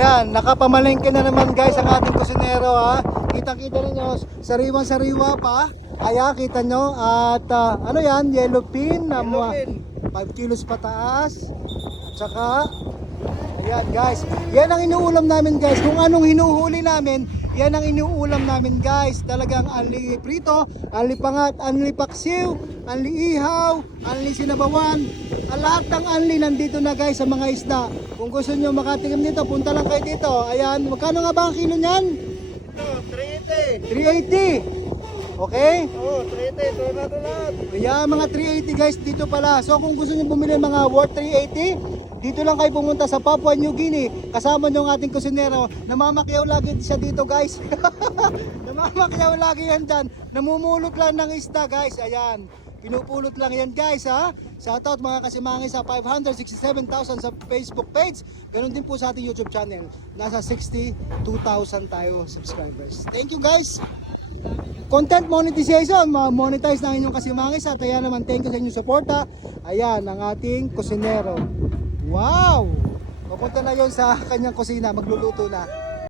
Ayan, nakapamalengke na naman guys ang ating kusinero ha. Kitang-kita ninyo, sariwang-sariwa pa. Ayan, kita nyo. At ano yan, yellow pin na 5 kilos pataas. At saka, ayan guys, yan ang inuulam namin guys. Kung anong hinuhuli namin, yan ang inuulam namin guys. Talagang anli prito, anli pangat, anli paksiw, anli ihaw, anli sinabawan. Lahat ng anli nandito na guys sa mga isda. Kung gusto nyo makatikim dito, punta lang kayo dito. Ayan, magkano nga ba ang kilo nyan? Ito, 380. 380. Okay? Oo, 380. Ito na ito lahat. Ayan, mga 380 guys dito pala. So kung gusto nyo bumili ng mga worth 380, dito lang kayo pumunta sa Papua New Guinea. Kasama nyo ang ating kusinero. Namamakyaw lagi siya dito guys. Namamakyaw lagi yan dyan. Namumulot lang ng isda guys. Ayan. Pinupulot lang yan guys ha. Shoutout mga kasimangin sa 567,000 sa Facebook page. Ganon din po sa ating YouTube channel. Nasa 62,000 tayo subscribers. Thank you guys. Content monetization, monetize na inyong kasimangis. At ayan naman, thank you sa inyong suporta. Ayan ang ating kusinero. Wow! Papunta na yon sa kanyang kusina, magluluto na.